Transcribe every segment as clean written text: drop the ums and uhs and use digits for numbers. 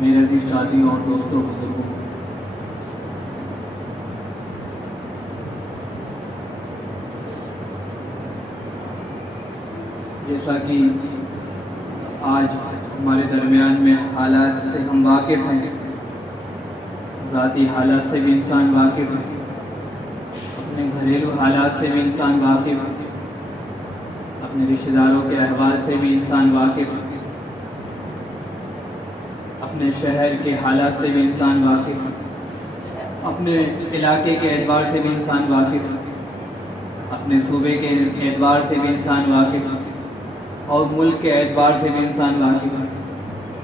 میرے عزیز ساتھیوں اور دوستوں بزرگوں، جیسا کہ آج ہمارے درمیان میں حالات سے ہم واقف ہیں، ذاتی حالات سے بھی انسان واقف ہے، اپنے گھریلو حالات سے بھی انسان واقف ہے، اپنے رشتہ داروں کے احوال سے بھی انسان واقف ہے، اپنے شہر کے حالات سے بھی انسان واقف ہے، اپنے علاقے کے اعتبار سے بھی انسان واقف ہے، اپنے صوبے کے اعتبار سے بھی انسان واقف ہے، اور ملک کے اعتبار سے بھی انسان واقف ہے،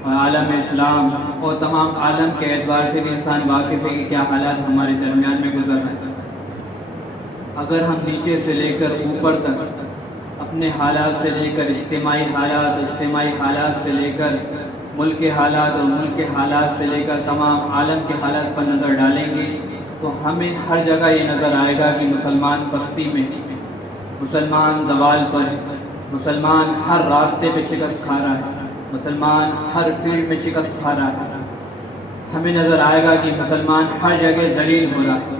اور عالم اسلام اور تمام عالم کے اعتبار سے بھی انسان واقف ہے کہ کیا حالات ہمارے درمیان میں گزر رہے ہیں۔ اگر ہم نیچے سے لے کر اوپر تک اپنے حالات سے لے کر اجتماعی حالات سے لے کر ملک کے حالات اور ملک کے حالات سے لے کر تمام عالم کے حالات پر نظر ڈالیں گے تو ہمیں ہر جگہ یہ نظر آئے گا کہ مسلمان پستی میں، مسلمان زوال پر، مسلمان ہر راستے پہ شکست کھا رہا ہے، مسلمان ہر فیلڈ میں شکست کھا رہا ہے۔ ہمیں نظر آئے گا کہ مسلمان ہر جگہ ذلیل ہو رہا ہے۔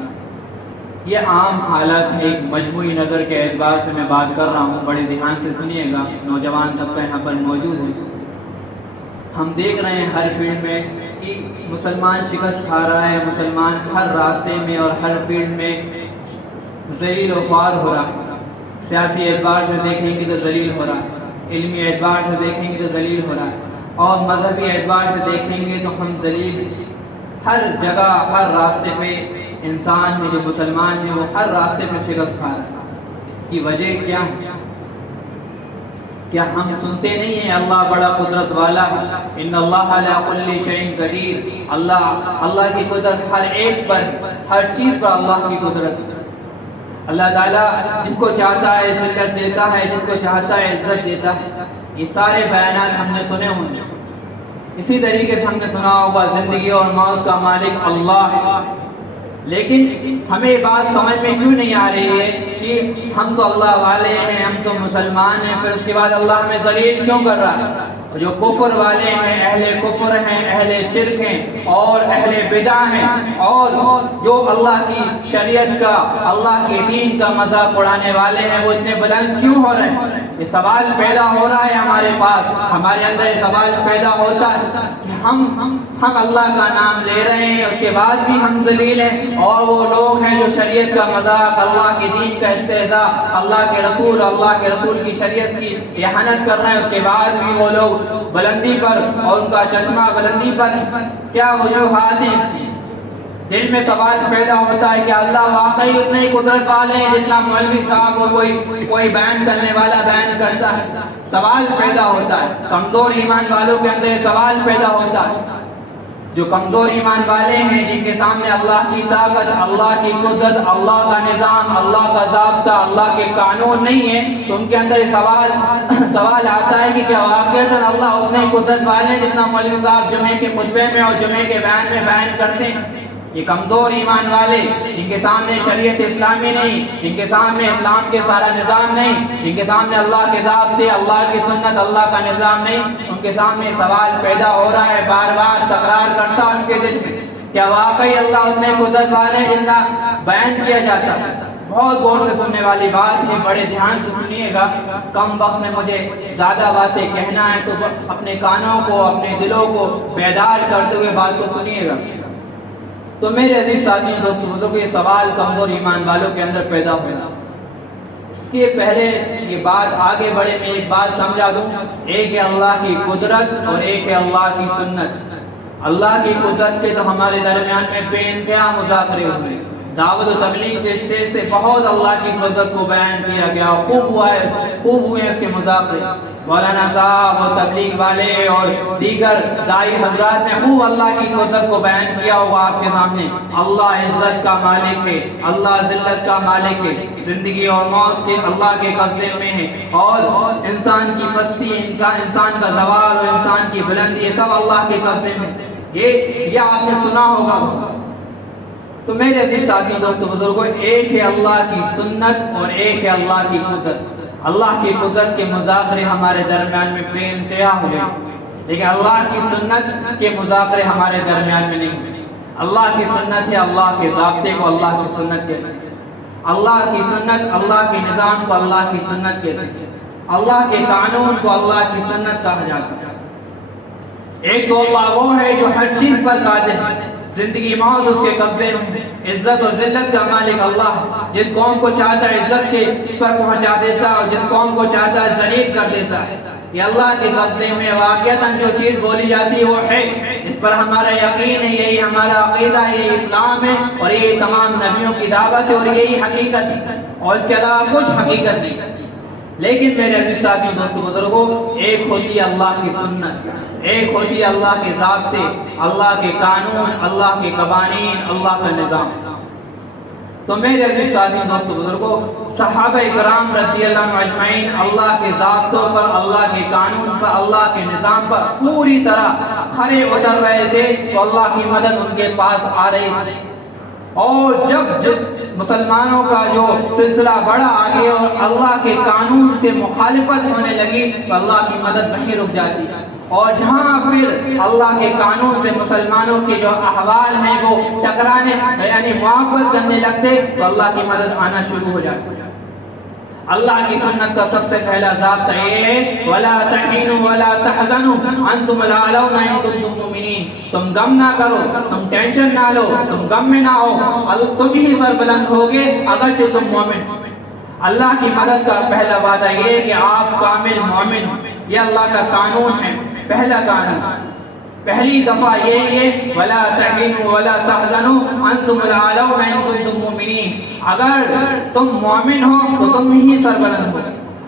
یہ عام حالات ہے، ایک مجموعی نظر کے اعتبار سے میں بات کر رہا ہوں، بڑے دھیان سے سنیے گا، نوجوان طبقہ یہاں پر موجود ہے۔ ہم دیکھ رہے ہیں ہر فیلڈ میں کہ مسلمان شکست کھا رہا ہے، مسلمان ہر راستے میں اور ہر فیلڈ میں ذلیل و خوار ہو رہا ہے۔ سیاسی اعتبار سے دیکھیں گے تو ذلیل ہو رہا ہے، علمی اعتبار سے دیکھیں گے تو ذلیل ہو رہا ہے، اور مذہبی اعتبار سے دیکھیں گے تو ہم ذلیل، ہر جگہ ہر راستے پہ انسان ہے جو مسلمان ہے وہ ہر راستے پہ شکست کھا رہا ہے۔ اس کی وجہ کیا ہے؟ کیا ہم سنتے نہیں ہیں اللہ بڑا قدرت والا ہے، ان اللہ علی کل شیء قدیر، اللہ کی قدرت ہر ایک پر، ہر چیز پر اللہ کی قدرت ہے۔ اللہ تعالیٰ جس کو چاہتا ہے ذلت دیتا ہے، جس کو چاہتا ہے عزت دیتا ہے۔ یہ سارے بیانات ہم نے سنے ہوں گے۔ اسی طریقے سے ہم نے سنا ہوگا زندگی اور موت کا مالک اللہ ہے، لیکن ہمیں بات سمجھ میں کیوں نہیں آ رہی ہے کہ ہم تو اللہ والے ہیں، ہم تو مسلمان ہیں، پھر اس کے بعد اللہ ہمیں ذلیل کیوں کر رہا ہے؟ جو کفر والے ہیں، اہل کفر ہیں، اہل شرک ہیں اور اہل بدع ہیں، اور جو اللہ کی شریعت کا، اللہ کے دین کا مذاق اڑانے والے ہیں، وہ اتنے بلند کیوں ہو رہے ہیں؟ یہ سوال پیدا ہو رہا ہے ہمارے پاس، ہمارے اندر یہ سوال پیدا ہوتا ہے کہ ہم اللہ کا نام لے رہے ہیں، اس کے بعد بھی ہم ذلیل ہیں، اور وہ لوگ ہیں جو شریعت کا مذاق، اللہ کے دین کا استہزاء، اللہ کے رسول کی شریعت کی اہانت کر رہے ہیں، اس کے بعد بھی وہ لوگ بلندی پر اور ان کا چشمہ بلندی پر۔ کیا وجوہات ہیں اس کی؟ دل میں سوال پیدا ہوتا ہے کہ اللہ واقعی اتنے ہی قدرت والے ہیں جتنا مولوی صاحب کو کوئی بیان کرنے والا بیان کرتا ہے؟ سوال پیدا ہوتا ہے، کمزور ایمان والوں کے اندر سوال پیدا ہوتا ہے۔ جو کمزور ایمان والے ہیں، جن کے سامنے اللہ کی طاقت، اللہ کی قدرت، اللہ کا نظام، اللہ کا ضابطہ، اللہ کے قانون نہیں ہے، تو ان کے اندر سوال آتا ہے کہ کیا واقعتاً اللہ اتنے قدرت والے ہیں جتنا مولوی صاحب جمعے کے خطبے میں اور جمعے کے بیان میں بیان کرتے ہیں؟ یہ کمزور ایمان والے، جن کے سامنے شریعت اسلامی نہیں، جن کے سامنے اسلام کے سارا نظام نہیں، جن کے سامنے اللہ کے ضابطے، اللہ کی سنت، اللہ کا نظام نہیں، ان کے سامنے سوال پیدا ہو رہا ہے، بار بار تکرار کرتا ان کے دل میں، کیا واقعی اللہ اتنے قدرت والے ہیں جن کا بیان کیا جاتا ہے؟ بہت غور سے سننے والی بات ہے، بڑے دھیان سے سنیے گا، کم وقت میں مجھے زیادہ باتیں کہنا ہے، تو اپنے کانوں کو، اپنے دلوں کو بیدار کرتے ہوئے بات کو سنیے گا۔ تو میرے عزیز ساتھیوں، دوستوں، یہ سوال کمزور ایمان والوں کے اندر پیدا ہوا۔ اس کے پہلے یہ بات آگے بڑھے میں ایک بات سمجھا دوں، ایک ہے اللہ کی قدرت اور ایک ہے اللہ کی سنت۔ اللہ کی قدرت کے تو ہمارے درمیان میں بے انتہا مذاکرے ہوئے، دعوت و تبلیغ کے اسٹیج سے بہت اللہ کی قدرت کو بیان کیا گیا، خوب ہوئے اس کے مذاکرے۔ مولانا صاحب اور تبلیغ والے اور دیگر داعی حضرات نے خوب اللہ کی قدرت کو بیان کیا ہوگا آپ کے سامنے۔ اللہ عزت کا مالک ہے، اللہ ذلت کا مالک ہے، زندگی اور موت کے اللہ کے قبضے میں ہے، اور انسان کی پستی، انسان کا زوال اور انسان کی بلندی، یہ سب اللہ کے قبضے میں۔ یہ آپ نے سنا ہوگا۔ تو میرے عزیز ساتھیوں، دوستوں، بزرگوں، ایک ہے اللہ کی سنت اور ایک ہے اللہ کی قدرت۔ اللہ کی قدرت کے مذاکرے ہمارے درمیان میں بے انتہا ہوئے، لیکن اللہ کی سنت کے مذاکرے ہمارے درمیان میں نہیں. اللہ کی سنت ہے، اللہ کے ضابطے کو اللہ کی سنت کہتے ہیں. اللہ کی سنت، اللہ کے نظام کو اللہ کی سنت کہتے ہیں. اللہ کے قانون کو اللہ کی سنت کہا جاتا ہے. ایک تو اللہ وہ ہے جو ہر چیز پر قادر ہے، زندگی موت اس کے قبضے میں ہے. عزت اور ذلت کا مالک اللہ ہے، جس قوم کو چاہتا ہے عزت کے پر پہنچا دیتا ہے اور جس قوم کو چاہتا ہے ذلیل کر دیتا ہے. یہ اللہ کے قبضے میں واقعتاً جو چیز بولی جاتی ہے وہ ہے، اس پر ہمارا یقین ہے، یہی ہمارا عقیدہ ہے، یہی اسلام ہے اور یہی تمام نبیوں کی دعوت ہے اور یہی حقیقت ہے اور اس کے علاوہ کچھ حقیقت نہیں. لیکن میرے عزیز ساتھیوں، دوستو، بزرگوں، ایک ہوتی ہے اللہ کی سنت، ایک ہوتی ہے اللہ کے ضابطے، اللہ کے قانون، اللہ کے قوانین، اللہ کا نظام. تو میرے عزیز ساتھیوں، دوستو، بزرگوں، صحابہ کرام رضی اللہ عنہم اجمعین اللہ کے ضابطوں پر، اللہ کے قانون پر، اللہ کے نظام پر پوری طرح کھرے اتر رہے تھے تو اللہ کی مدد ان کے پاس آ رہی تھی. اور جب مسلمانوں کا جو سلسلہ بڑا آگے اور اللہ کے قانون کے مخالفت ہونے لگی تو اللہ کی مدد وہیں رک جاتی. اور جہاں پھر اللہ کے قانون سے مسلمانوں کے جو احوال ہیں وہ ٹکرانے یعنی موافقت کرنے لگتے تو اللہ کی مدد آنا شروع ہو جاتی. اللہ کی سنت کا سب سے پہلا ضابطہ یہ ہے وَلَا تَحِنُوا وَلَا تَحْزَنُوا أَنْتُمُ الْأَعْلَوْنَ إِن كُنتُم مُّؤْمِنِينَ. تم غم نہ کرو، تم ٹینشن نہ لو، تم غم میں نہ ہو، تم ہی سربلند ہوگے اگرچہ تم مومن ہو. اللہ کی مدد کا پہلا وعدہ یہ ہے کہ آپ کامل مومن ہو. یہ اللہ کا قانون ہے، پہلا قانون. پہلی دفعہ یہ ہے وَلَا تَحِنُوا وَلَا تَحْزَنُوا أَنْتُمُ الْأَعْلَوْنَ إِن كُنتُم مُّؤْمِنِينَ. اگر تم مومن ہو تو تم ہی سربلند ہو.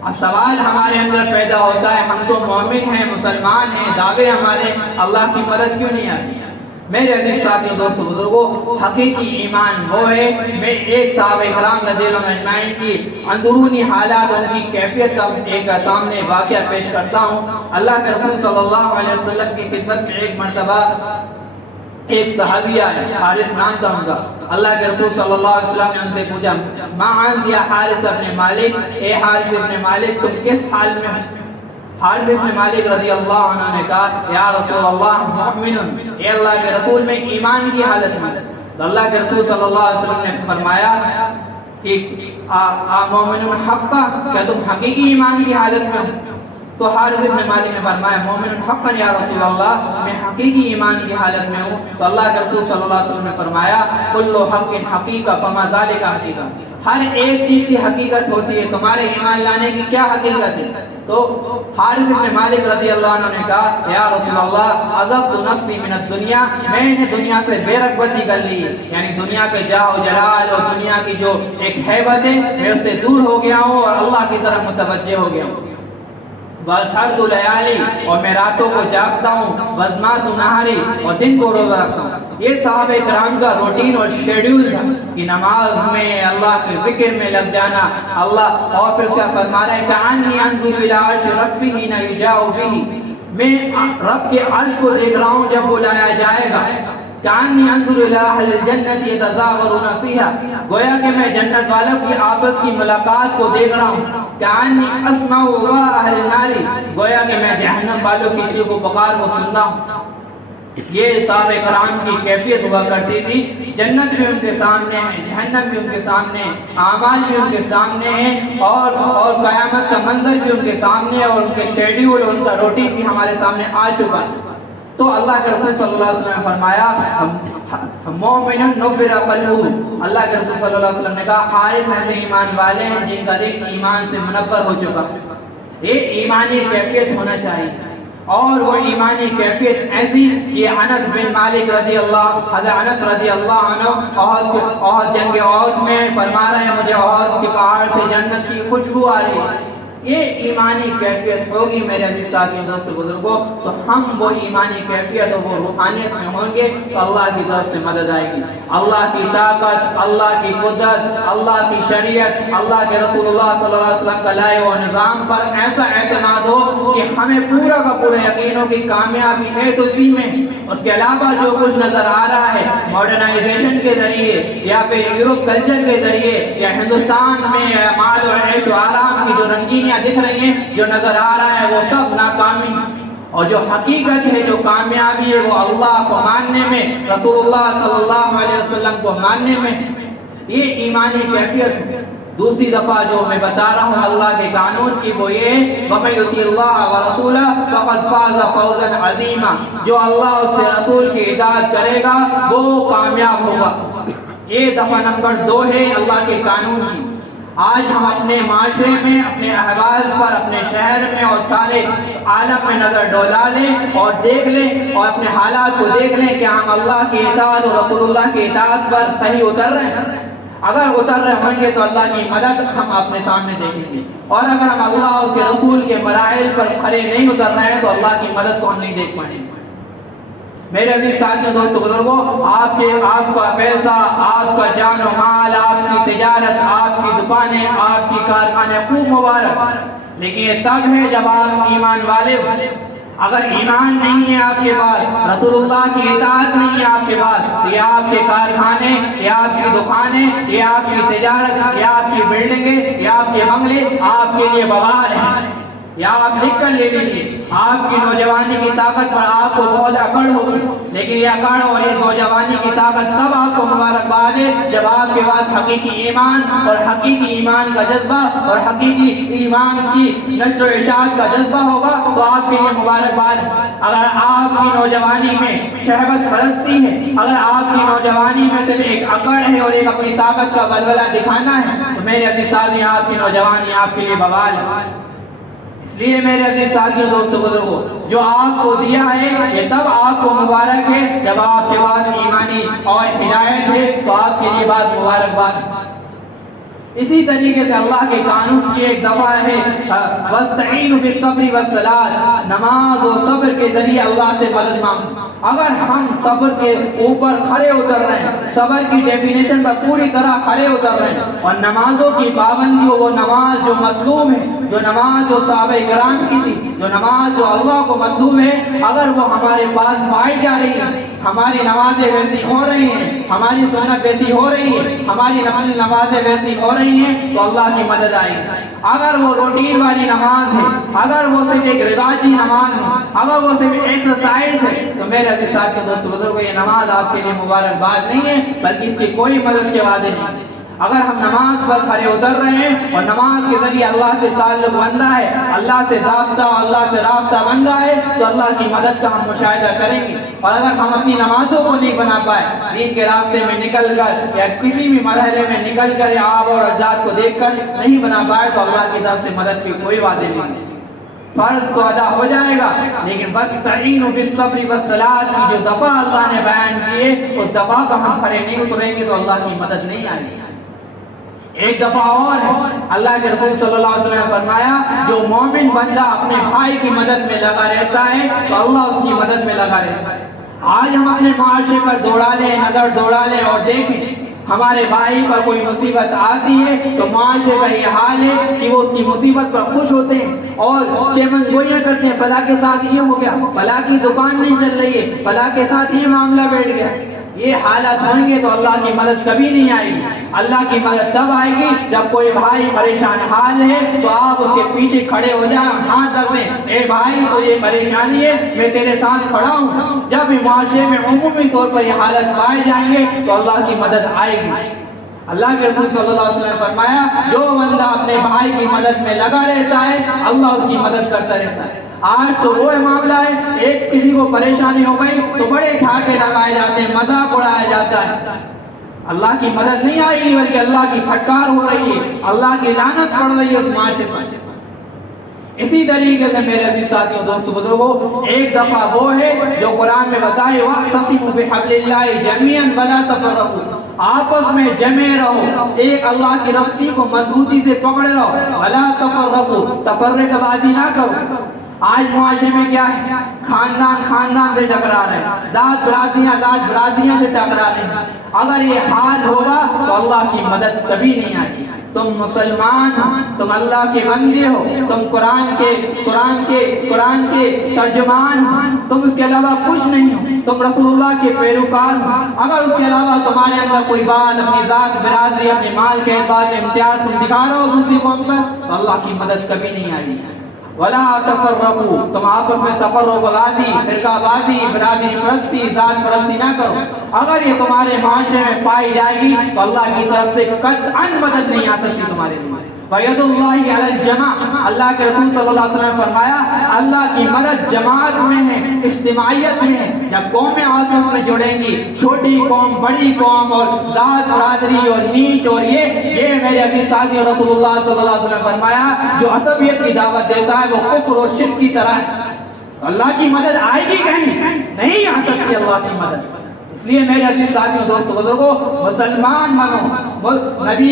اب سوال ہمارے اندر پیدا ہوتا ہے، ہم تو مومن ہیں، مسلمان ہیں، دعوے ہمارے، اللہ کی مدد کیوں نہیں آتی؟ میرے عزیز ساتھیوں، دوستو، بزرگوں، حقیقی ایمان وہ ہے. میں ایک صحابہ کرام رضی اللہ عنہم اجمعین کی اندرونی حالات، ان کی کیفیت کا ایک سامنے واقعہ پیش کرتا ہوں. اللہ کے رسول صلی اللہ علیہ وسلم کی خدمت میں ایک مرتبہ ایک صحابی آئے، حارث نام تھا ان کا. اللہ کے رسول صلی اللہ علیہ وسلم نے ان سے پوچھا ما انت یا حارث ابن مالک، اے حارث ابن مالک تم کس حال میں ہو؟ حارث ابن مالک رضی اللہ عنہ نے کہا یا رسول اللہ مؤمن، اے اللہ کے رسول میں ایمان کی حالت میں. تو اللہ کے رسول صلی اللہ علیہ وسلم نے فرمایا کہ مومن حقا، کیا تم حقیقی ایمان کی حالت میں ہو؟ تو حارث ابن مالک نے فرمایا مومن حقا یا رسول اللہ، میں حقیقی ایمان کی حالت میں ہوں. تو اللہ کے رسول صلی اللہ علیہ وسلم نے فرمایا کل حق حقیقہ فما ذلک حقیقہ. ہر ایک چیز کی حقیقت ہوتی ہے، تمہارے ایمان لانے کی کیا حقیقت ہے؟ تو حارث ابن مالک رضی اللہ عنہ نے کہا یا رسول اللہ عذبت نفسی من الدنیا، میں نے دنیا سے بے رغبتی کر لی، یعنی دنیا کے جاہ و جلال اور دنیا کی جو ایک ہیبت ہے میں اس سے دور ہو گیا ہوں اور اللہ کی طرف متوجہ ہو گیا ہوں. وَأَسْحَرْتُ لَيَالِي، اور میں راتوں کو جاگتا ہوں، وَأَزْمَاتُ نَهَارِ، اور دن کو روزہ رکھتا ہوں. یہ صحابہ کرام کا روٹین اور شیڈیول تھا کہ نماز میں، اللہ کے ذکر میں لگ جانا. اللہ اور پھر اس کا فرما رہا ہے کَأَنِّي أَنظُرُ إِلَىٰ عَرْشِ رَبِّهِ حِينَ يُجَاءُ بِهِ، میں رب کے عرش کو دیکھ رہا ہوں جب وہ لایا جائے گا. کَأَنِّي أَنظُرُ إِلَىٰ أَهْلِ الْجَنَّةِ يَتَزَاوَرُونَ فِيهَا، گویا کہ میں جنت والوں کی آپس کی ملاقات کو دیکھ رہا ہوں. کَأَنِّي أَسْمَعُ وَاءَ أَهْلِ النَّارِ، گویا کہ میں جہنم والوں کی چیخ و پکار کو سن رہا ہوں. یہ صحابہ کرام کی کیفیت ہوا کرتی تھی. جنت بھی ان کے سامنے ہے، جہنم بھی ان کے سامنے، اعمال بھی ان کے سامنے ہیں اور قیامت کا منظر بھی ان کے سامنے ہے اور ان کے شیڈیول اور ان کا روٹین بھی ہمارے سامنے آ چکا ہے. تو اللہ کے رسول صلی اللہ علیہ وسلم نے فرمایا مومن نور قلبہ، اللہ کے رسول صلی اللہ علیہ وسلم نے کہا حارث ایسے ایمان والے ہیں جن کا دل ایمان سے منور ہو چکا. ایک ایمانی کیفیت ہونا چاہیے اور وہ ایمانی کیفیت ایسی کہ انس بن مالک رضی اللہ، حضرت انس رضی اللہ عنہ احد جنگ احد میں فرما رہے ہیں مجھے احد کے پہاڑ سے جنت کی خوشبو آ رہی ہے. یہ ایمانی کیفیت ہوگی میرے عزیز ساتھیوں، دوستو، بزرگوں، تو ہم وہ ایمانی کیفیت اور وہ روحانیت میں ہوں گے تو اللہ کی طرف سے مدد آئے گی. اللہ کی طاقت، اللہ کی قدرت، اللہ کی شریعت، اللہ کے رسول اللہ صلی اللہ علیہ وسلم کا لائے و نظام پر ایسا اعتماد ہو کہ ہمیں پورا کا پورا یقین ہو کہ کامیابی ہے تو اسی میں. اس کے علاوہ جو کچھ نظر آ رہا ہے ماڈرنائزیشن کے ذریعے یا پھر یورپ کلچر کے ذریعے یا ہندوستان میں مال و عیش و آرام کی جو رنگینیاں دکھ رہی ہیں، جو نظر آ رہا ہے وہ سب ناکامی. اور جو حقیقت ہے، جو کامیابی ہے، وہ اللہ کو ماننے میں، رسول اللہ صلی اللہ علیہ وسلم کو ماننے میں، یہ ایمانی کیفیت ہے۔ دوسری دفعہ جو میں بتا رہا ہوں اللہ کے قانون کی، وہ یہ وَمَن يُطِعِ اللَّهَ وَرَسُولَهُ فَقَدْ فَازَ فَوْزًا عَظِيمًا، جو اللہ اس کے رسول کی اطاعت کرے گا وہ کامیاب ہوگا۔ یہ دفعہ نمبر 2 ہے اللہ کے قانون کی۔ آج ہم اپنے معاشرے میں، اپنے احوال پر، اپنے شہر میں اور سارے عالم میں نظر ڈولا لیں اور دیکھ لیں اور اپنے حالات کو دیکھ لیں کہ ہم اللہ کی اطاعت اور رسول اللہ کی اطاعت پر صحیح اتر رہے ہیں۔ اگر اتر رہے ہوں گے تو اللہ کی مدد ہم اپنے سامنے دیکھیں گے، اور اگر ہم اللہ اور اس کے رسول کے مراحل پر کھڑے نہیں اتر رہے ہیں تو اللہ کی مدد کو ہم نہیں دیکھ پائیں گے۔ میرے عزیز ساتھیوں، دوستو، بزرگوں، آپ کا پیسہ، آپ کا جان و مال، آپ کی تجارت، آپ کی دکانیں، آپ کی کارخانے خوب مبارک، لیکن یہ تب ہے جب آپ ایمان والے ہو۔ اگر ایمان نہیں ہے آپ کے پاس، رسول اللہ کی اطاعت نہیں ہے آپ کے پاس، تو یہ آپ کے کارخانے، یہ آپ کی دکانیں، یہ آپ کی تجارت، یہ آپ کی بلڈنگیں، یہ آپ کے بنگلے آپ کے لیے بوار ہیں۔ یا آپ لکھ کر لے لیجیے، آپ کی نوجوانی کی طاقت پر آپ کو بہت اکڑ ہوگی، لیکن یہ اکڑ اور یہ نوجوانی کی طاقت تب آپ کو مبارکباد ہے جب آپ کے پاس حقیقی ایمان اور حقیقی ایمان کا جذبہ اور حقیقی ایمان کی نشر و اشاعت کا جذبہ ہوگا تو آپ کے لیے مبارکباد ہے۔ اگر آپ کی نوجوانی میں شہوت پرستی ہے، اگر آپ کی نوجوانی میں صرف ایک اکڑ ہے اور ایک اپنی طاقت کا بلبلہ دکھانا ہے تو میرے عزیز ساتھیوں، آپ کی نوجوانی آپ کے لیے بوال ہے۔ اس لیے میرے عزیز ساتھیوں، دوستو، بزرگوں، جو آپ کو دیا ہے یہ تب آپ کو مبارک ہے جب آپ کے بعد ایمانی اور ہدایت ہے تو آپ کے لیے بات مبارکباد ہے۔ اسی طریقے سے اللہ کے قانون کی ایک دفعہ ہے وَاسْتَعِينُوا بِالصَّبْرِ وَالصَّلَاةِ، نماز و صبر کے ذریعے اللہ سے مدد مانگو۔ اگر ہم صبر کے اوپر کھڑے اتر رہے ہیں، صبر کی ڈیفینیشن پر پوری طرح کھڑے اتر رہے ہیں، اور نمازوں کی پابندی، وہ نماز جو مطلوب ہے، جو نماز جو صحابہ کرام کی تھی، جو نماز جو اللہ کو مطلوب ہے، اگر وہ ہمارے پاس پائی جا رہی ہے، ہماری نمازیں ویسی ہو رہی ہیں، ہماری سنت ویسی ہو رہی ہے، ہماری نفل نمازیں ویسی ہو رہی ہیں تو اللہ کی مدد آئے گی۔ اگر وہ روٹین والی نماز ہے، اگر وہ صرف ایک رواجی نماز ہے، اگر وہ صرف ایکسرسائز ہے تو میرے عزیز ساتھیوں، دوستو، بزرگوں، یہ نماز آپ کے لیے مبارکباد نہیں ہے بلکہ اس کی کوئی مدد کے وعدے نہیں۔ اگر ہم نماز پر کھڑے اتر رہے ہیں اور نماز کے ذریعے اللہ سے تعلق بندہ ہے، اللہ سے ضابطہ، اللہ سے رابطہ بندہ ہے تو اللہ کی مدد کا ہم مشاہدہ کریں گے۔ اور اگر ہم اپنی نمازوں کو نہیں بنا پائے، دین کے راستے میں نکل کر یا کسی بھی مرحلے میں نکل کر یا آب اور اجداد کو دیکھ کر نہیں بنا پائے تو اللہ کی طرف سے مدد کے کوئی وعدے نہیں۔ فرض تو ادا ہو جائے گا، لیکن وَاسْتَعِينُوا بِالصَّبْرِ وَالصَّلَاةِ کی جو دفعہ اللہ نے بیان کیے اس دفعہ پر ہم کھڑے نہیں اتریں گے تو اللہ کی مدد نہیں آئے گی۔ ایک دفعہ اور ہے، اللہ کے رسول صلی اللہ علیہ وسلم نے فرمایا جو مومن بندہ اپنے بھائی کی مدد میں لگا رہتا ہے تو اللہ اس کی مدد میں لگا رہتا ہے۔ آج ہم اپنے معاشرے پر دوڑا لیں، نظر دوڑا لیں اور دیکھیں، ہمارے بھائی پر کوئی مصیبت آتی ہے تو معاشرے کا یہ حال ہے کہ وہ اس کی مصیبت پر خوش ہوتے ہیں اور چمن گوئیاں کرتے ہیں، فلاں کے ساتھ یہ ہو گیا، فلاں کی دکان نہیں چل رہی ہے، فلاں کے ساتھ یہ معاملہ بیٹھ گیا۔ یہ حالات ہوں گے تو اللہ کی مدد کبھی نہیں آئے گی۔ اللہ کی مدد تب آئے گی جب کوئی بھائی پریشان حال ہے تو آپ اس کے پیچھے کھڑے ہو جائیں، ہاتھ رکھ دیں، اے بھائی تو یہ پریشانی ہے، میں تیرے ساتھ کھڑا ہوں۔ جب معاشرے میں عمومی طور پر یہ حالت پائے جائیں گے تو اللہ کی مدد آئے گی۔ اللہ کے رسول صلی اللہ علیہ وسلم نے فرمایا جو بندہ اپنے بھائی کی مدد میں لگا رہتا ہے اللہ اس کی مدد کرتا رہتا ہے۔ آج تو وہ معاملہ ہے، ایک کسی کو پریشانی ہو گئی تو بڑے ٹھاٹے لگائے جاتے ہیں، مذاق اڑایا جاتا ہے۔ اللہ کی مدد نہیں آئے گی بلکہ اللہ کی پھٹکار ہو رہی ہے، اللہ کی لعنت پڑ رہی ہے اس معاشرے پر۔ اسی طریقے سے میرے عزیز ساتھیوں، دوستو، بزرگوں، ایک دفعہ وہ ہے جو قرآن میں بتائے وَاعْتَصِمُوا بِحَبْلِ اللَّهِ جَمِيعًا وَلَا تَفَرَّقُوا، آپس میں جمع رہو، ایک اللہ کی رسی کو مضبوطی سے پکڑے رہو، وَلَا تَفَرَّقُوا، تفرق بازی نہ کرو۔ آج معاشرے میں کیا ہے، خاندان سے ٹکرا رہے ہیں، ذات برادریاں سے ٹکرا رہے ہیں۔ اگر یہ حال ہوگا تو اللہ کی مدد کبھی نہیں آئے گی۔ تم مسلمان ہو، تم اللہ کے بندے ہو، تم قرآن کے ترجمان ہو، تم اس کے علاوہ کچھ نہیں ہو، تم رسول اللہ کے پیروکار ہو۔ اگر اس کے علاوہ تمہارے اندر کوئی بات، اپنی ذات برادری، اپنے مال کے اعتبار سے امتیاز تم دکھا رہے ہو دوسری قوم پر تو اللہ کی مدد کبھی نہیں آئے گی۔ ولا تفرقوا، تم آپس میں تفرق بازی، فرقہ بازی، برادری پرستی، ذات پرستی نہ کرو. اگر یہ تمہارے معاشرے میں پائی جائے گی تو اللہ کی طرف سے قطعاً مدد نہیں آ سکتی تمہارے لیے. وَيَدُ اللَّهِ عَلَى الْجَمَاعَةِ، اللہ کے رسول صلی اللہ علیہ وسلم نے فرمایا اللہ کی مدد جماعت میں ہے، اجتماعیت میں ہے. جب قومیں آپس میں جڑیں گی، چھوٹی قوم بڑی قوم اور ذات برادری اور نیچ اور یہ میرے عزیز ساتھیوں رسول اللہ صلی اللہ علیہ وسلم نے فرمایا جو عصبیت کی دعوت دیتا ہے وہ کفر و شرک کی طرح ہے. اللہ کی مدد آئے گی کہیں؟ نہیں آ سکتی اللہ کی مدد. اس لیے میرے عزیز ساتھیوں دوستو بزرگوں، مسلمان بنو، نبی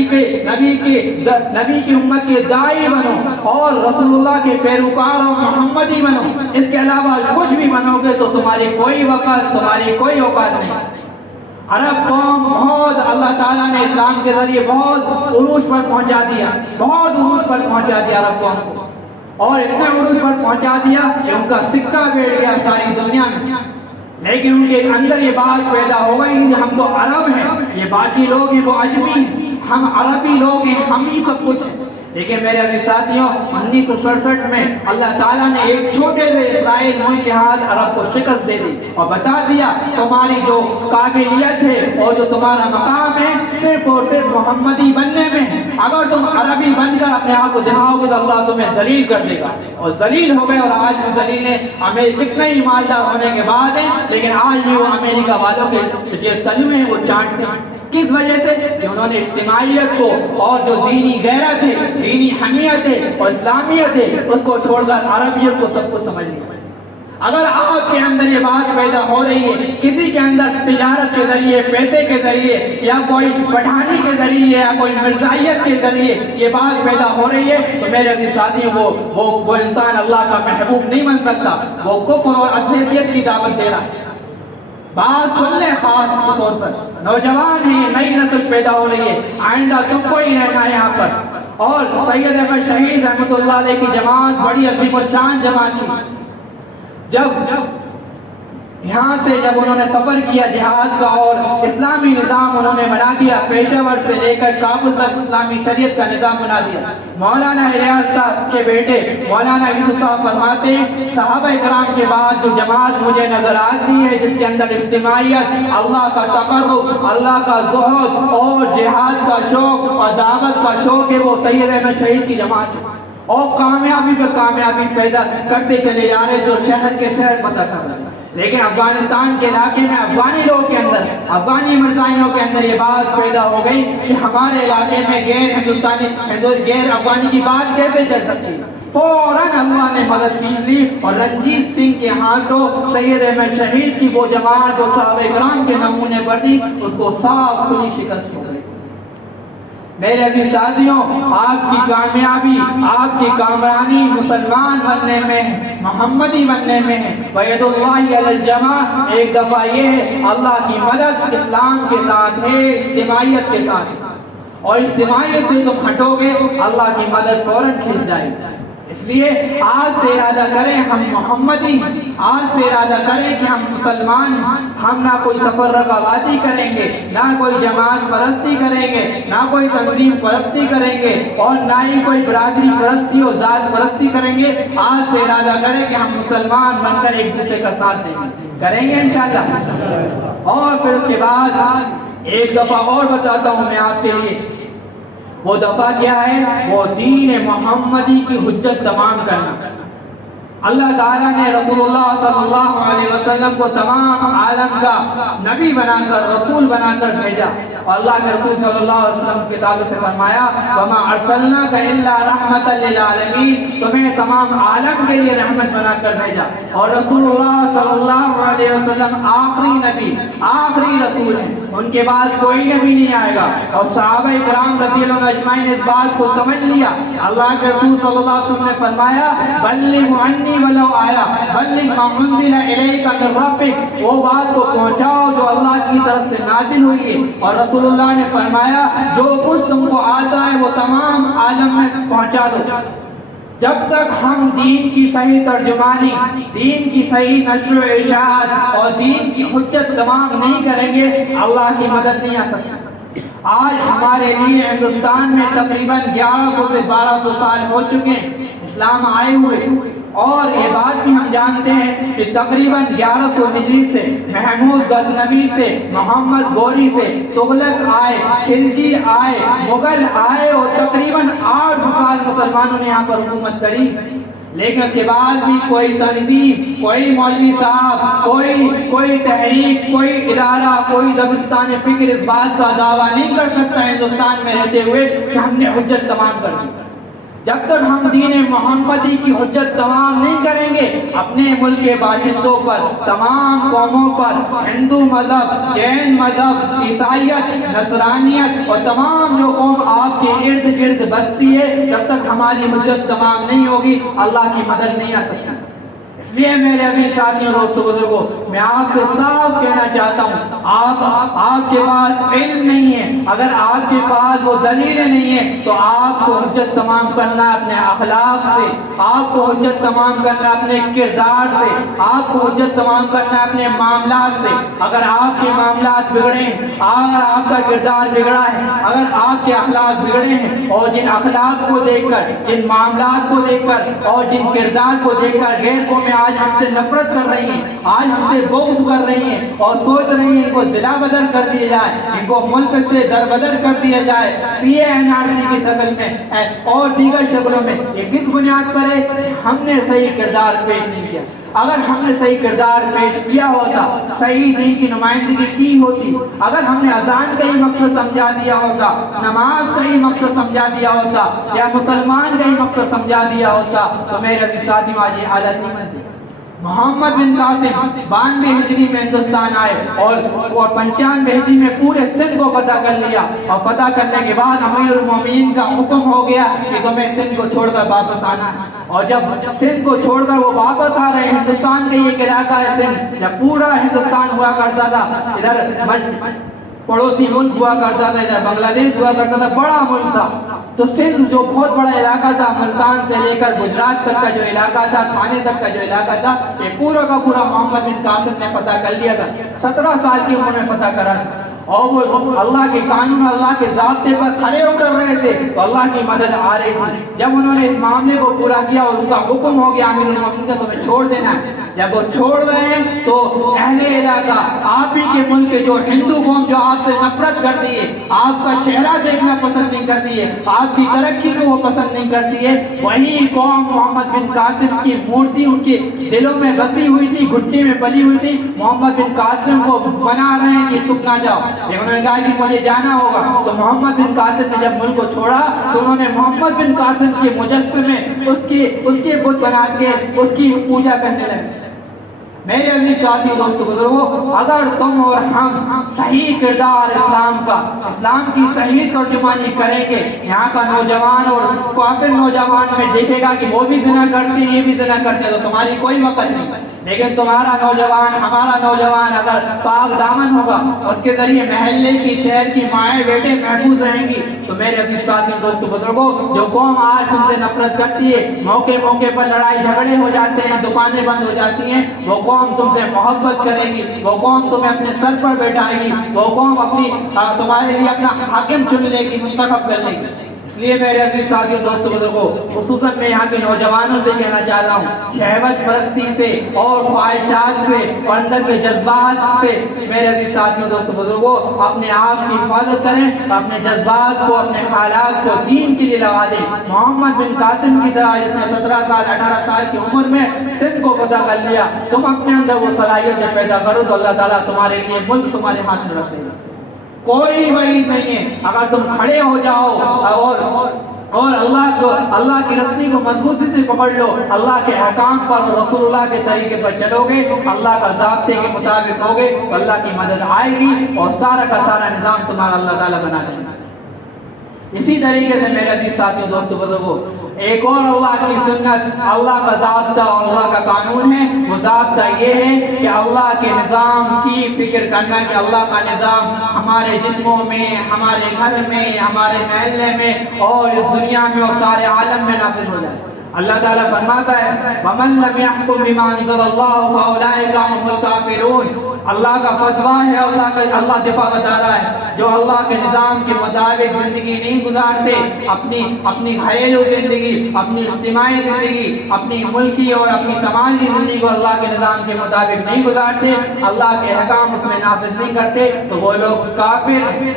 کی امت کے داعی بنو اور رسول اللہ کے پیروکار اور محمدی بنو. اس کے علاوہ کچھ بھی بنو گے تو تمہاری کوئی وقت، تمہاری کوئی اوقات نہیں. عرب قوم بہت اللہ تعالیٰ نے اسلام کے ذریعے بہت عروج پر پہنچا دیا، بہت عروج پر پہنچا دیا عرب قوم کو، اور اتنے عروج پر پہنچا دیا کہ ان کا سکہ بیٹھ گیا ساری دنیا میں. لیکن ان کے اندر یہ بات پیدا ہو گئی کہ ہم تو عرب ہیں، یہ باقی لوگ ہیں وہ عجمی ہیں، ہم عربی لوگ ہیں، ہم ہی سب کچھ ہیں. لیکن میرے عزیز ساتھیوں 1967 میں اللہ تعالیٰ نے ایک چھوٹے سے اسرائیل ملک کے ہاتھ عرب کو شکست دے دی اور بتا دیا تمہاری جو قابلیت ہے اور جو تمہارا مقام ہے صرف اور صرف محمدی بننے میں ہے. اگر تم عربی بن کر اپنے آپ کو دکھاؤ گے تو اللہ تمہیں ذلیل کر دے گا. اور ذلیل ہو گئے، اور آج بھی ذلیل ہے. کتنے ہی مالدار ہونے کے بعد ہیں لیکن آج بھی وہ امریکہ والوں کے جو تلوے ہیں وہ چاٹتے ہیں. کس وجہ سے؟ کہ انہوں نے اجتماعیت کو اور جو دینی غیرت ہے، دینی حمیت ہے اور اسلامیت ہے اس کو چھوڑ کر عربیت کو سب کچھ سمجھ لیا. اگر آپ کے اندر یہ بات پیدا ہو رہی ہے، کسی کے اندر تجارت کے ذریعے، پیسے کے ذریعے یا کوئی پٹھانی کے ذریعے یا کوئی مرزائیت کے ذریعے یہ بات پیدا ہو رہی ہے تو میرے عزیز ساتھی وہ انسان اللہ کا محبوب نہیں بن سکتا. وہ کفر اور عصبیت کی دعوت دے رہا ہے. بات سن لیں خاص طور پر، نوجوان ہیں، نئی نسل پیدا ہو رہی ہے، آئندہ تم کو ہی رہنا ہے یہاں پر. اور سید احمد شہید رحمۃ اللہ علیہ کی جماعت بڑی عظیم الشان جماعت تھی. جب یہاں سے جب انہوں نے سفر کیا جہاد کا اور اسلامی نظام انہوں نے بنا دیا، پیشاور سے لے کر کابل تک اسلامی شریعت کا نظام بنا دیا. مولانا الیاس صاحب کے بیٹے مولانا یوسف صاحب فرماتے ہیں صحابہ کرام کے بعد جو جماعت مجھے نظر آتی ہے جس کے اندر اجتماعیت، اللہ کا تقرب، اللہ کا زہد اور جہاد کا شوق اور دعوت کا شوق ہے، وہ سید احمد شہید کی جماعت ہے. اور کامیابی پر کامیابی پیدا کرتے چلے جا رہے جو شہر کے شہر فتح کر رہے. لیکن افغانستان کے علاقے میں افغانی لوگوں کے اندر، افغانی مرزائیوں کے اندر یہ بات پیدا ہو گئی کہ ہمارے علاقے میں غیر افغانی کی بات کیسے چل سکتی. فوراً اللہ نے مدد کھینچ لی اور رنجیت سنگھ کے ہاتھوں سید احمد شہید کی وہ جماعت جو صحابہ کرام کے نمونے پر تھی اس کو صاف کھلی شکست ہو گئی. میرے عزیز ساتھیوں، آپ کی کامیابی، آپ کی کامرانی مسلمان بننے میں ہے، محمدی بننے میں ہے. وَيَدُ اللَّهِ عَلَى الْجَمَاعَةِ، ایک دفعہ یہ ہے اللہ کی مدد اسلام کے ساتھ ہے، اجتماعیت کے ساتھ ہے. اور اجتماعیت سے تم ہٹو گے اللہ کی مدد فوراً کھنچ جائے گی. اس لیے آج سے ارادہ کریں ہم محمدی ہیں، آج سے ارادہ کریں کہ ہم مسلمان ہیں. ہم نہ کوئی تفرقہ بازی کریں گے، نہ کوئی جماعت پرستی کریں گے، نہ کوئی تنظیم پرستی کریں گے اور نہ ہی کوئی برادری پرستی اور ذات پرستی کریں گے. آج سے ارادہ کریں کہ ہم مسلمان بن کر ایک دوسرے کا ساتھ دیں گے، کریں گے انشاءاللہ. اور پھر اس کے بعد ایک دفعہ اور بتاتا ہوں میں آپ کے لیے، وہ دفعہ کیا ہے؟ وہ دین محمدی کی حجت تمام کرنا. اللہ تعالیٰ نے رسول اللہ صلی اللہ علیہ وسلم کو تمام عالم کا نبی بنا کر، رسول بنا کر بھیجا. اور اللہ کے رسول صلی اللہ علیہ وسلم کی کتاب سے فرمایا وَمَا أَرْسَلْنَاكَ إِلَّا رَحْمَةً لِّلْعَالَمِينَ، تمہیں تمام عالم کے لیے رحمت بنا کر بھیجا. اور رسول اللہ صلی اللہ علیہ وسلم آخری نبی، آخری رسول ہیں، ان کے بعد کوئی نبی نہیں آئے گا. اور صحابہ کرام رضی اللہ عنہم اجمعین اس بات کو سمجھ لیا. اللہ کے رسول صلی اللہ علیہ وسلم نے فرمایا بلغ عنی ولو آیا، بلغ ما انزل الیک من ربک، وہ بات کو پہنچاؤ جو اللہ کی طرف سے نازل ہوئی ہے. اور رسول اللہ نے فرمایا جو کچھ تم کو آتا ہے وہ تمام عالم میں پہنچا دو. جب تک ہم دین کی صحیح ترجمانی، دین کی صحیح نشر و اشاعت اور دین کی حجت تمام نہیں کریں گے اللہ کی مدد نہیں آ سکتی. آج ہمارے لیے ہندوستان میں تقریباً 1100 سے 1200 سال ہو چکے ہیں. اسلام آئے ہوئے، اور یہ بات بھی ہم جانتے ہیں کہ تقریباً 1100 ہجری سے محمود غزنوی سے، محمد غوری سے، تغلق آئے، خلجی آئے، مغل آئے، اور تقریباً 800 سال مسلمانوں نے یہاں پر حکومت کری، لیکن اس کے بعد بھی کوئی تنظیم، کوئی مولوی صاحب، کوئی تحریک، کوئی ادارہ، کوئی دبستان فکر اس بات کا دعویٰ نہیں کر سکتا ہندوستان میں رہتے ہوئے کہ ہم نے حجت تمام کر دی۔ جب تک ہم دین محمدی کی حجت تمام نہیں کریں گے اپنے ملک کے باشندوں پر، تمام قوموں پر، ہندو مذہب، جین مذہب، عیسائیت، نصرانیت اور تمام جو قوم آپ کے ارد گرد بستی ہے، جب تک ہماری حجت تمام نہیں ہوگی اللہ کی مدد نہیں آ سکتی۔ اس لیے میرے عزیز ساتھیوں، دوستوں، بزرگوں، میں آپ سے صاف کہنا چاہتا ہوں، آپ کے پاس علم نہیں ہے، اگر آپ کے پاس وہ دلیلیں نہیں ہیں تو آپ کو حجت تمام کرنا اپنے اخلاق سے، آپ کو حجت تمام کرنا اپنے کردار سے، آپ کو حجت تمام کرنا اپنے معاملات سے۔ اگر آپ کے معاملات بگڑے ہیں، اگر آپ کا کردار بگڑا ہے، اگر آپ کے اخلاق بگڑے ہیں، اور جن اخلاق کو دیکھ کر، جن معاملات کو دیکھ کر اور جن کردار کو دیکھ کر غیر قومیں آج ہم سے نفرت کر رہی ہیں، آج ہم سے بغض کر رہی ہیں اور سوچ رہی ہیں ان کو ضلع بدل کر دیا جائے، ان کو ملک سے دربدر کر دیا جائے سی اے این آر سی کی شکل میں اور دیگر شکلوں میں، یہ کس بنیاد پر ہے؟ ہم نے صحیح کردار پیش نہیں کیا۔ اگر ہم نے صحیح کردار پیش کیا ہوتا، صحیح دین کی نمائندگی کی ہوتی، اگر ہم نے اذان کا ہی مقصد سمجھا دیا ہوتا، نماز کا ہی مقصد سمجھا دیا ہوتا، یا مسلمان کا ہی مقصد سمجھا دیا ہوتا، تو میرے عزیز ساتھیوں آج یہ حالت نہیں بنتی۔ محمد بن قاسم 92 ہجری میں ہندوستان آئے اور 95 ہجری میں پورے سندھ کو فتح کر لیا، اور فتح کرنے کے بعد امیر المومنین کا حکم ہو گیا کہ تمہیں سندھ کو چھوڑ کر واپس آنا ہے۔ اور جب سندھ کو چھوڑ کر وہ واپس آ رہے ہیں، ہندوستان کا ایک علاقہ ہے سندھ، جب پورا ہندوستان ہوا کرتا تھا، ادھر پڑوسی ملک ہوا کرتا تھا، ادھر بنگلہ دیش ہوا کرتا تھا، بڑا ملک تھا، تو سندھ جو بہت بڑا علاقہ تھا، ملتان سے لے کر گجرات تک کا جو علاقہ تھا، تھانے تک کا جو علاقہ تھا، یہ پورا کا پورا محمد بن قاسم نے فتح کر لیا تھا۔ 17 سال کی عمر میں فتح کرا تھا، اور وہ اللہ کے قانون، اللہ کے ضابطے پر کھڑے اتر رہے تھے تو اللہ کی مدد آ رہی تھی۔ جب انہوں نے اس معاملے کو پورا کیا اور ان کا حکم ہو گیا امیر المومنین کا تمہیں چھوڑ دینا ہے، جب وہ چھوڑ رہے ہیں تو اہل علاقہ، آپ ہی کے ملک کے جو ہندو قوم جو آپ سے نفرت کرتی ہے، آپ کا چہرہ دیکھنا پسند نہیں کرتی ہے، آپ کی ترقی کو وہ پسند نہیں کرتی ہے، وہی قوم محمد بن قاسم کی مورتی ان کے دلوں میں بسی ہوئی تھی، گھٹنے میں پلی ہوئی تھی، محمد بن قاسم کو منا رہے ہیں کہ تم نہ جاؤ، لیکن انہوں نے کہا کہ مجھے جانا ہوگا۔ تو محمد بن قاسم نے جب ملک کو چھوڑا تو انہوں نے محمد بن قاسم کے مجسمے اس کے بت بنا کے اس کی پوجا کرنے لگے۔ میرے عزیز ساتھیوں، دوستو، بزرگوں، اگر تم اور ہم صحیح کردار اسلام کی صحیح ترجمانی کریں گے، یہاں کا نوجوان اور کافر نوجوان میں دیکھے گا کہ وہ بھی زنا کرتے ہیں، یہ بھی زنا کرتے ہیں، تو تمہاری کوئی وقت نہیں، لیکن تمہارا نوجوان، ہمارا نوجوان اگر پاک دامن ہوگا، اس کے ذریعے محلے کی، شہر کی مائیں بیٹے محفوظ رہیں گی، تو میرے عزیز ساتھیوں، دوستو، بزرگوں، جو قوم آج تم سے نفرت کرتی ہے، موقع پر لڑائی جھگڑے ہو جاتے ہیں، دکانیں بند ہو جاتی ہیں، وہ قوم تم سے محبت کرے گی، وہ قوم تمہیں اپنے سر پر بیٹھائے گی، وہ قوم تمہارے لیے اپنا حاکم چن لے گی، منتخب کر لے گی۔ اس لیے میرے عزیز ساتھیوں، دوستو، بزرگوں، خصوصاً میں یہاں کے نوجوانوں سے کہنا چاہتا ہوں، شہوت پرستی سے اور خواہشات سے اور اندر کے جذبات سے میرے عزیز ساتھیوں، دوستو، بزرگوں، اپنے آپ کی حفاظت کریں، اپنے جذبات کو، اپنے خیالات کو دین کے لیے لگا دیں۔ محمد بن قاسم کی طرح جس نے 17 سال 18 سال کی عمر میں سندھ کو فتح کر لیا، تم اپنے اندر وہ صلاحیتیں پیدا کرو تو اللہ تعالیٰ تمہارے لیے ملک تمہارے ہاتھ میں رکھ دے گا۔ کوئی وعید نہیں ہے، اگر تم کھڑے ہو جاؤ اور اللہ کی رسی کو مضبوطی سے پکڑ لو، اللہ کے احکام پر اور رسول اللہ کے طریقے پر چلو گے، اللہ کا ضابطے کے مطابق ہوگے تو اللہ کی مدد آئے گی اور سارا کا سارا نظام تمہارا اللہ تعالیٰ بنا دے گا۔ اسی طریقے سے میرے عزیز ساتھیوں، دوستو، بزرگوں، ایک اور اللہ کی سنت، اللہ کا ضابطہ اور اللہ کا قانون ہے، وہ ضابطہ یہ ہے کہ اللہ کے نظام کی فکر کرنا، کہ اللہ کا نظام ہمارے جسموں میں، ہمارے گھر میں، ہمارے محلے میں اور اس دنیا میں اور سارے عالم میں نافذ ہو جائے۔ اللہ تعالیٰ فرماتا ہے وَمَن لَّمْ يَحْكُم بِمَا أَنزَلَ اللَّهُ فَأُولَٰئِكَ هُمُ الْكَافِرُونَ. اللہ کا فتویٰ ہے، اللہ دفاع بتا رہا ہے، جو اللہ کے نظام کے مطابق زندگی نہیں گزارتے، اپنی گھریلو زندگی، اپنی اجتماعی زندگی، اپنی ملکی اور اپنی سماجی زندگی کو اللہ کے نظام کے مطابق نہیں گزارتے، اللہ کے احکام اس میں نافذ نہیں کرتے، تو وہ لوگ کافر ہیں.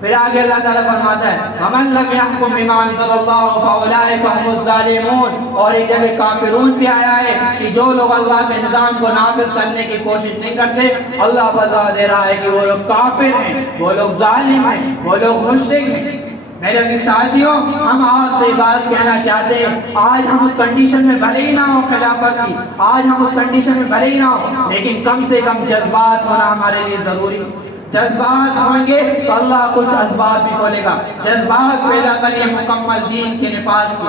پھر آگے اللہ تعالیٰ فرماتا ہے وَمَن لَّمْ يَحْكُم بِمَا أَنزَلَ اللَّهُ فَأُولَٰئِكَ هُمُ الظَّالِمُونَ. اور ایک جگہ کافرون پہ آیا ہے کہ جو لوگ اللہ کے نظام کو نافذ کرنے کی کوشش نہیں کرتے، اللہ بتا دے رہا ہے کہ وہ لوگ کافر ہیں، وہ لوگ ظالم ہیں، وہ لوگ مشرک ہیں. میرے ساتھیوں، ہم آج سے بات کہنا چاہتے ہیں، آج ہم اس کنڈیشن میں بھلے ہی نہ ہو خلافت کی، آج ہم اس کنڈیشن میں بھلے ہی نہ ہو، لیکن کم سے کم جذبات ہونا ہمارے لیے ضروری. جذبات ہوں گے تو اللہ کچھ اسباب بھی کھولے گا. جذبات پیدا کریے مکمل دین کے نفاذ کی.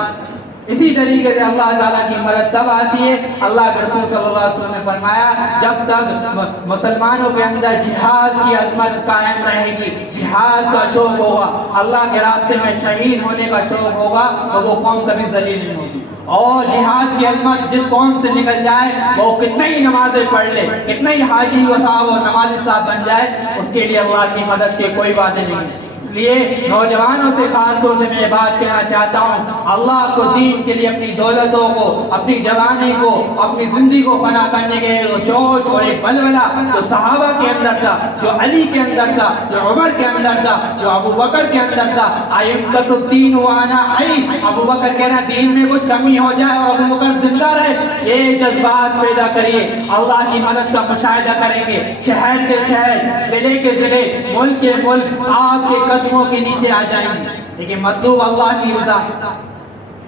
اسی طریقے سے اللہ تعالیٰ کی مدد تب آتی ہے، اللہ کے رسول صلی اللہ علیہ وسلم نے فرمایا جب تک مسلمانوں کے اندر جہاد کی عظمت قائم رہے گی، جہاد کا شوق ہوگا، اللہ کے راستے میں شہید ہونے کا شوق ہوگا، تو وہ قوم کبھی ذلیل نہیں ہوگی. اور جہاد کی عظمت جس قوم سے نکل جائے، وہ کتنے ہی نمازیں پڑھ لے، کتنے ہی حاجی و صاحب اور نمازی صاحب بن جائے، اس کے لیے اللہ کی مدد کے کوئی وعدے نہیں. اس لیے نوجوانوں سے خاص طور سے میں یہ بات کہنا چاہتا ہوں، اللہ کو دین کے لیے اپنی دولتوں کو، اپنی جوانی کو، اپنی زندگی کو فنا کرنے کے جوش اور ایک بلبلہ جو صحابہ کے اندر تھا، جو علی کے اندر تھا، جو عمر کے اندر تھا، جو ابو بکر کے اندر تھا. اَيُنْقَصُ الدِّينُ وَأَنَا حَيٌّ. ابو بکر کہنا دین میں کچھ کمی ہو جائے اور ابو بکر زندہ رہے. یہ جذبات پیدا کریے، اللہ کی مدد کا مشاہدہ کریں گے. شہر کے شہر، ضلع کے ضلع، ملک کے ملک آپ کے قدموں کے نیچے آ جائیں گے. لیکن مطلوب اللہ کی رضا.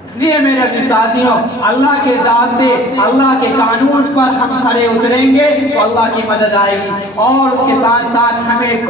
اس لیے میرے ساتھیوں، اللہ کے ذاتے، اللہ کے قانون پر ہم کھڑے اتریں گے تو اللہ کی مدد آئے گی. اور اس کے ساتھ ساتھ ہمیں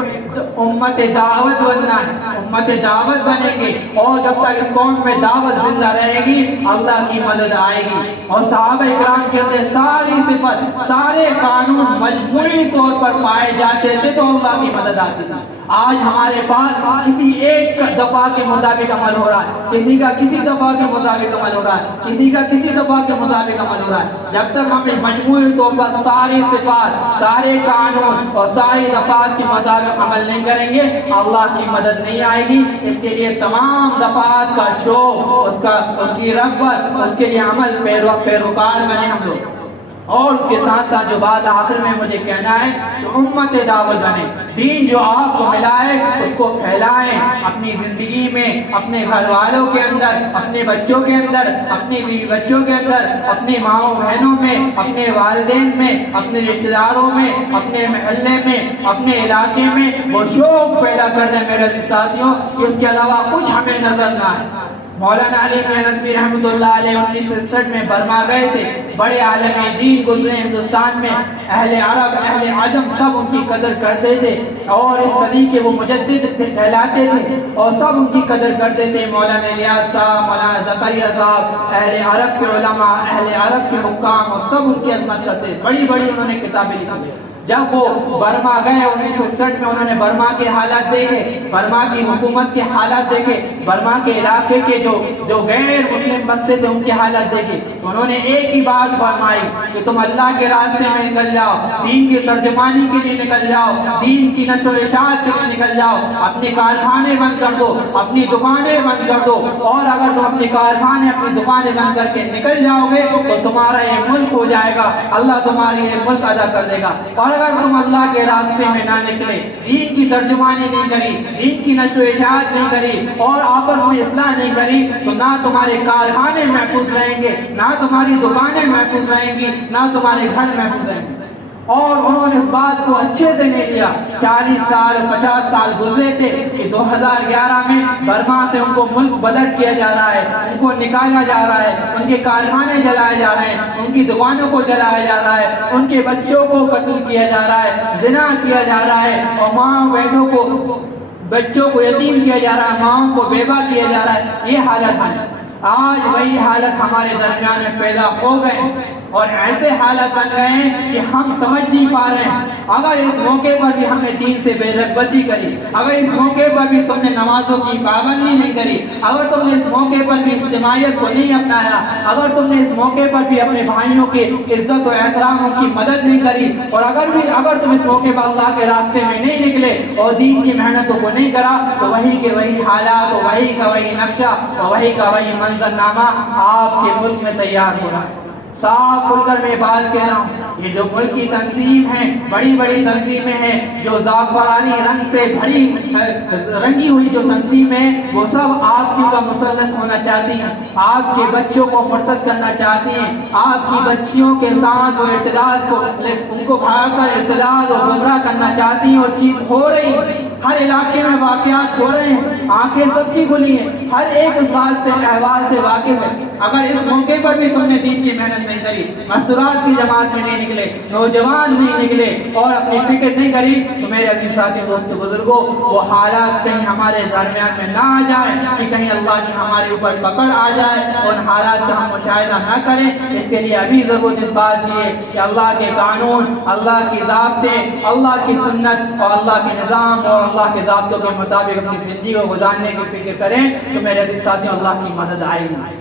امت دعوت بننا ہے، امت دعوت بنیں گے. اور جب تک اس قوم میں دعوت زندہ رہے گی، اللہ کی مدد آئے گی. اور صحابہ کرام کے اندر ساری صفت، سارے قانون مجموعی طور پر پائے جاتے تھے تو اللہ کی مدد آتی تھی. آج ہمارے پاس کسی ایک دفعہ کے مطابق عمل ہو رہا ہے، کسی کا کسی دفعہ کے مطابق عمل ہو رہا ہے، کسی کا کسی دفعہ کے مطابق عمل ہو رہا ہے. جب تک ہم مجموعی طور پر ساری صفات، سارے قانون اور ساری دفعات کے مطابق عمل نہیں کریں گے، اللہ کی مدد نہیں آئے گی. اس کے لیے تمام دفعات کا شوق، اس کی رغبت، اس کے لیے عمل پیروکار بنے ہم لوگ. اور اس کے ساتھ ساتھ جو بات آخر میں مجھے کہنا ہے تو امت دعوت بنے. دین جو آپ کو ملا ہے اس کو پھیلائیں اپنی زندگی میں، اپنے گھر والوں کے اندر، اپنے بچوں کے اندر، اپنی بیوی بچوں کے اندر، اپنی ماؤں بہنوں میں، اپنے والدین میں، اپنے رشتہ داروں میں، اپنے محلے میں، اپنے علاقے میں وہ شوق پیدا کر دیں میرے ساتھیوں کہ اس کے علاوہ کچھ ہمیں نظر نہ آئے. مولانا علی ندوی رحمۃ اللہ علیہ 1967 میں برما گئے تھے. بڑے عالم دین گزرے ہندوستان میں. اہل عرب، اہل عجم سب ان کی قدر کرتے تھے اور اس صدی کے وہ مجدد کہلاتے تھے اور سب ان کی قدر کرتے تھے. مولانا الیاس صاحب، مولانا زکریا صاحب، اہل عرب کے علماء، اہل عرب کے حکام اور سب ان کی عظمت کرتے. بڑی بڑی انہوں نے کتابیں لکھی. جب وہ برما گئے 1961 میں، انہوں نے برما کے حالات دیکھے، برما کی حکومت کے حالات دیکھے، برما کے علاقے کے جو غیر مسلم بستے تھے ان کے حالات دیکھے. انہوں نے ایک ہی بات فرمائی کہ تم اللہ کے راستے میں نکل جاؤ، دین کی ترجمانی کے لیے نکل جاؤ، دین کی نشر و اشاعت کے لیے نکل جاؤ. اپنے کارخانے بند کر دو، اپنی دکانیں بند کر دو. اور اگر تم اپنے کارخانے، اپنی دکانیں بند کر کے نکل جاؤ گے تو تمہارا یہ ملک ہو جائے گا، اللہ تمہاری یہ ملک ادا کر دے گا. اور اگر تم اللہ کے راستے میں نہ نکلے، دین کی ترجمانی نہیں کری، دین کی نشر و اشاعت نہیں کری اور آپس میں اصلاح نہیں کری، تو نہ تمہارے کارخانے محفوظ رہیں گے، نہ تمہاری دکانیں محفوظ رہیں گی، نہ تمہارے گھر محفوظ رہیں گے. اور انہوں نے اس بات کو اچھے سے نہیں لیا. 40 سال 50 سال گزرے تھے کہ 2011 میں برما سے ان کو ملک بدر کیا جا رہا ہے، ان کو نکالا جا رہا ہے، ان کے کارخانے جلائے جا رہے ہیں، ان کی دکانوں کو جلایا جا رہا ہے، ان کے بچوں کو قتل کیا جا رہا ہے، زنا کیا جا رہا ہے اور ماں بیٹوں کو، بچوں کو یتیم کیا جا رہا ہے، ماؤں کو بیوہ کیا جا رہا ہے. یہ حالت ہے. آج وہی حالت ہمارے درمیان میں پیدا ہو گئے. اور ایسے حالت بن گئے ہیں کہ ہم سمجھ نہیں پا رہے ہیں. اگر اس موقع پر بھی ہم نے دین سے بے رغبتی کری، اگر اس موقع پر بھی تم نے نمازوں کی پابندی نہیں کری، اگر تم نے اس موقع پر بھی اجتماعیت کو نہیں اپنایا، اگر تم نے اس موقع پر بھی اپنے بھائیوں کی عزت و احترام کی مدد نہیں کری، اور اگر تم اس موقع پر اللہ کے راستے میں نہیں نکلے اور دین کی محنتوں کو نہیں کرا، تو وہی کے وہی حالات اور وہی کا وہی نقشہ اور وہی کا وہی منظرنامہ آپ کے ملک میں تیار ہو رہا ہے. صاف کھل کر میں بات کہہ رہا ہوں، یہ جو ملک کی تنظیم ہیں، بڑی بڑی تنظیمیں ہیں، جو زعفرانی رنگ سے بھری رنگی ہوئی جو تنظیمیں ہیں، وہ سب آپ کی کا مسلط ہونا چاہتی ہیں، آپ کے بچوں کو مرتد کرنا چاہتی ہیں، آپ کی بچیوں کے ساتھ وہ ارتداد کو ان کو بھاگ کر ارتداد اور گمراہ کرنا چاہتی ہیں. اور چیز ہو رہی ہے، ہر علاقے میں واقعات ہو رہے ہیں، آنکھیں سب کی کھلی ہیں، ہر ایک اس بات سے احوال سے واقف ہے. اگر اس موقع پر بھی تم نے دین کی محنت نہیں کری، مستورات کی جماعت میں نہیں نکلے، نوجوان نہیں نکلے اور اپنی فکر نہیں کری، تو میرے عزیز ساتھی دوست بزرگوں، وہ حالات کہیں ہمارے درمیان میں نہ آ جائے کہ کہیں اللہ کی ہمارے اوپر پکڑ آ جائے اور ان حالات کا ہم مشاہدہ نہ کریں. اس کے لیے ابھی ضرورت اس بات کی ہے کہ اللہ کے قانون، اللہ کی ضابطے، اللہ کی سنت اور اللہ کے نظام اور اللہ کے ضابطوں کے مطابق اپنی زندگی کو گزارنے کی فکر کریں، تو میرے عزیز ساتھیوں اللہ کی مدد آئے گی.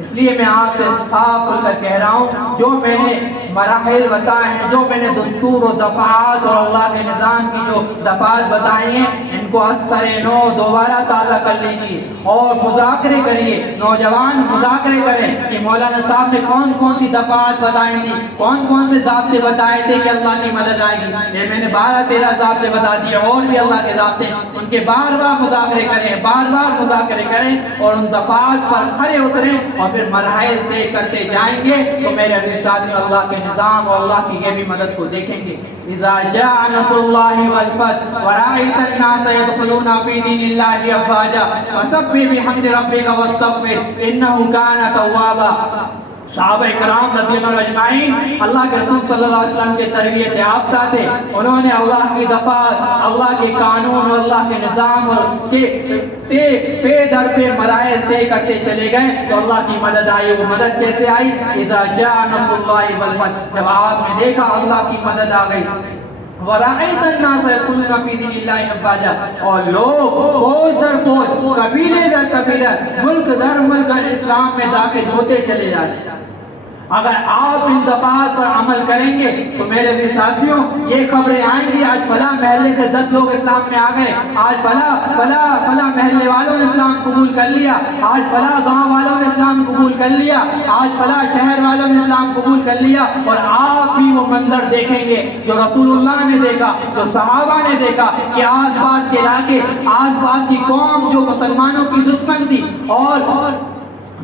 اس لیے میں آپ سے صاف کھل کر کہہ رہا ہوں، جو میں نے مراحل بتائے ہیں، جو میں نے دستور و دفعات اور اللہ کے نظام کی جو دفعات بتائی ہیں، ان کو اثر نو دوبارہ تازہ کر لیجیے اور مذاکرے کریے. نوجوان مذاکرے کریں کہ مولانا صاحب نے کون کون سی دفعات بتائی تھی، کون کون سے ضابطے بتائے تھے کہ اللہ کی مدد آئے گی. یہ میں نے 12-13 ضابطے بتا دیے، اور بھی اللہ کے ضابطے، ان کے بار بار مذاکرے کریں، بار بار مذاکرے کریں اور ان دفعات پر کھڑے اتریں اور پھر مراحل طے کرتے جائیں گے. تو میرے عزیز ساتھیوں اللہ کے نظام اور اللہ کی یہ بھی مدد کو دیکھیں گے. اذا جاء نصر الله والفتح ورأيت الناس يدخلون في دين الله افواجا فسبح بحمد ربك واستغفر انه كان توابا. صحابہ کرام رضی اللہ عنہم اجمعین اللہ کے رسول صلی اللہ علیہ وسلم کے تربیت یافتہ تھے. انہوں نے اللہ کی دفعات، اللہ کے قانون اور اللہ کے نظام کے پے در پہ مراحل طے کرتے چلے گئے تو اللہ کی مدد آئی. وہ مدد کیسے آئی؟ اذا جاء نصر اللہ والفتح، جب آپ نے دیکھا اللہ کی مدد آ گئی. وَرَأَيْتَ النَّاسَ يَدْخُلُونَ فِي دِينِ اللَّهِ أَفْوَاجًا، اور لوگ فوج در فوج، قبیلے در قبیلہ، ملک در ملک اسلام میں داخل ہوتے چلے جاتے. اگر آپ ان دفعات پر عمل کریں گے تو میرے ساتھیوں یہ خبریں آئیں گی، آج فلاں محلے سے 10 لوگ اسلام میں آ گئے، آج فلاں محلے والوں نے اسلام قبول کر لیا، آج فلاں گاؤں والوں نے اسلام قبول کر لیا، آج فلاں شہر والوں نے اسلام قبول کر لیا. اور آپ بھی وہ منظر دیکھیں گے جو رسول اللہ نے دیکھا، جو صحابہ نے دیکھا کہ آس پاس کے علاقے، آس پاس کی قوم جو مسلمانوں کی دشمن تھی، اور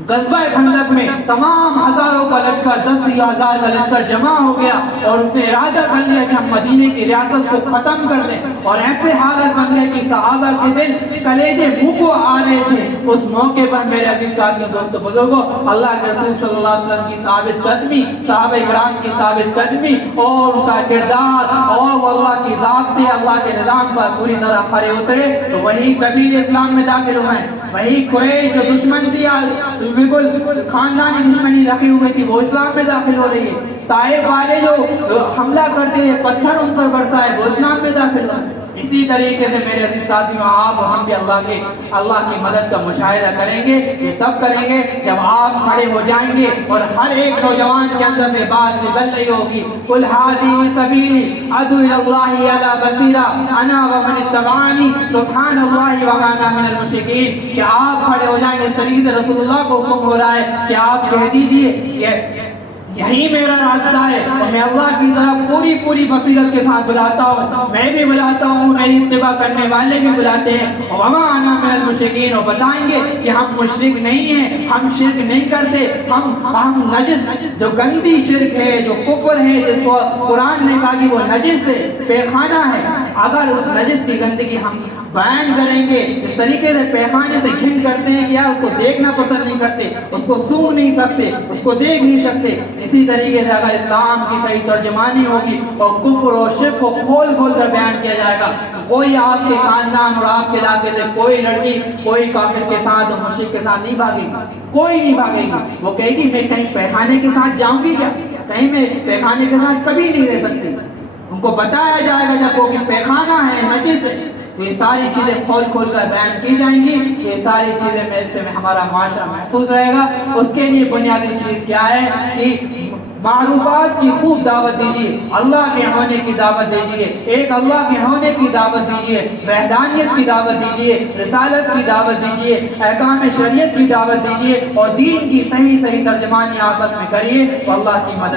غزوہ خندق میں تمام ہزاروں کا لشکر، 10,000 کا لشکر جمع ہو گیا اور اس نے ارادہ کر لیا کہ ہم مدینے کی ریاست کو ختم کر دیں. اور ایسے حالت بن گئے کہ صحابہ کے دل کلیجے منہ کو آ رہے تھے. اس موقع پر میرے عزیز ساتھیوں دوستو بزرگوں، اللہ کے رسول صلی اللہ علیہ وسلم کی ثابت قدمی، صحابہ کرام کی ثابت قدمی اور ان کا کردار اور وہ اللہ کی ذات سے اللہ کے نظام پر پوری طرح کھڑے اترے تو وہی قبیلے اسلام میں داخل ہوئے. وہی قریش جو دشمن تھی، بالکل خاندانی دشمنی رکھی ہوئی تھی، وہ اسلام میں داخل ہو رہی ہے. طائف والے جو حملہ کرتے ہیں، پتھر ان پر برسائے، وہ اسلام میں داخل ہو. اسی طریقے سے میرے عزیز ساتھیوں آپ ہم بھی اللہ کی مدد کا مشاہدہ کریں گے. یہ تب کریں گے جب آپ کھڑے ہو جائیں گے اور ہر ایک نوجوان کے اندر سے بات نکل رہی ہوگی، قل ھذہ سبیلی ادعو الی اللہ علی بصیرہ انا ومن اتبعنی سبحان اللہ وما انا من المشرکین. کہ آپ کھڑے ہو جائیں گے. اس طریقے سے رسول اللہ کو حکم ہو رہا ہے کہ آپ کہہ دیجئے یہی میرا راستہ ہے اور میں اللہ کی طرف پوری بصیرت کے ساتھ بلاتا ہوں. میں بھی بلاتا ہوں، میری اتباع کرنے والے بھی بلاتے ہیں. وما انا من المشرکین، اور بتائیں گے کہ ہم مشرک نہیں ہیں، ہم شرک نہیں کرتے. ہم نجس، جو گندی شرک ہے، جو کفر ہے، جس کو قرآن نے کہا کہ وہ نجس ہے، پیخانہ ہے، اگر اس نجس کی گندگی ہم بیان کریں گے، اس طریقے سے پیخانے سے گھن کرتے ہیں کہ یار اس کو دیکھنا پسند نہیں کرتے، اس کو سونگ نہیں سکتے، اس کو دیکھ نہیں سکتے، اسی طریقے سے اگر اسلام کی صحیح ترجمانی ہوگی اور کفر و شرک کو کھول کھول کر بیان کیا جائے گا، کوئی آپ کے خاندان اور آپ کے علاقے سے کوئی لڑکی کوئی کافر کے ساتھ اور مشرک کے ساتھ نہیں بھاگے گی، کوئی نہیں بھاگے گی۔ وہ کہے گی میں کہیں پیخانے کے ساتھ جاؤں گی کیا، کہیں میں پیخانے کے ساتھ کبھی نہیں رہ سکتی۔ ان کو بتایا جائے گا جب وہ کہ پیخانہ ہے، نجس ہے، تو یہ ساری چیزیں کھول کھول کر بیان کی جائیں گی۔ یہ ساری چیزیں میں سے ہمارا معاشرہ محفوظ رہے گا۔ اس کے لیے بنیادی چیز کیا ہے کہ معروفات کی خوب دعوت دیجیے، اللہ کے ہونے کی دعوت دیجیے، ایک اللہ کے ہونے کی دعوت دیجیے، وحدانیت کی دعوت دیجیے، رسالت کی دعوت دیجیے، احکام شریعت کی دعوت دیجیے، اور دین کی صحیح ترجمانی آپس میں کریے تو اللہ کی مدد